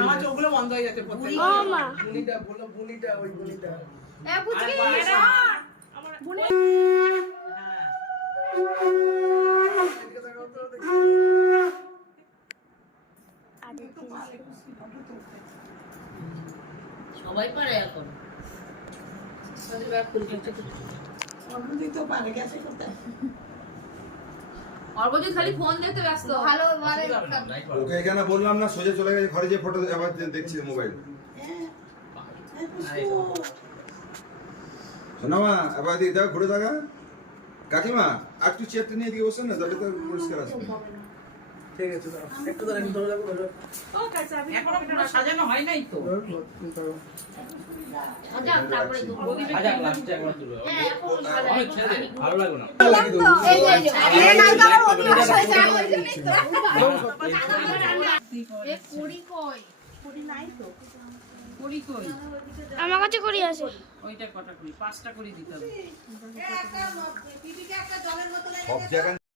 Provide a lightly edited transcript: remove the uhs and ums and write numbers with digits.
আমার চোখগুলো বন্ধ হয়ে যাচ্ছে প্রত্যেক ও মা বুনিটা বলো, বুনিটা ওই বুনিটা এ বুঝি আমার বুনি সবাই পারে এখন অন্যদিন তো পারে গেছে কোথায় অর্বজি খালি ফোন দেখতে ব্যস্ত ভালো ভালো ওকে এখানে বললাম না, সোজা চলে গেছে ঘরে, যে ফটো আবার দেখছি মোবাইল। শোনো মা, আবার দিয়ে দাও, ঘুরে থাকা কাকিমা, আর একটু চেয়ারটা নিয়ে দিয়ে বসেন না, তাহলে তো পরিষ্কার আছে। ঠিক আছে, দাও একটু দাঁড়া, একটু ধরে রাখো, ধরে এখনো পুরো সাজানো হয় নাই তো মজা তারপরে আজা লাস্টে একবার তুলো অনেক ছেড়ে দে, ভালো লাগবে না এই যে এ নালকা আমার অভিবাস হয়েছে এ কুড়ি কই কুড়ি নাই তো করি কই আমার কাছে করি আছে ওইটা কটা করি 5টা করে দিতে হবে সব জায়গায়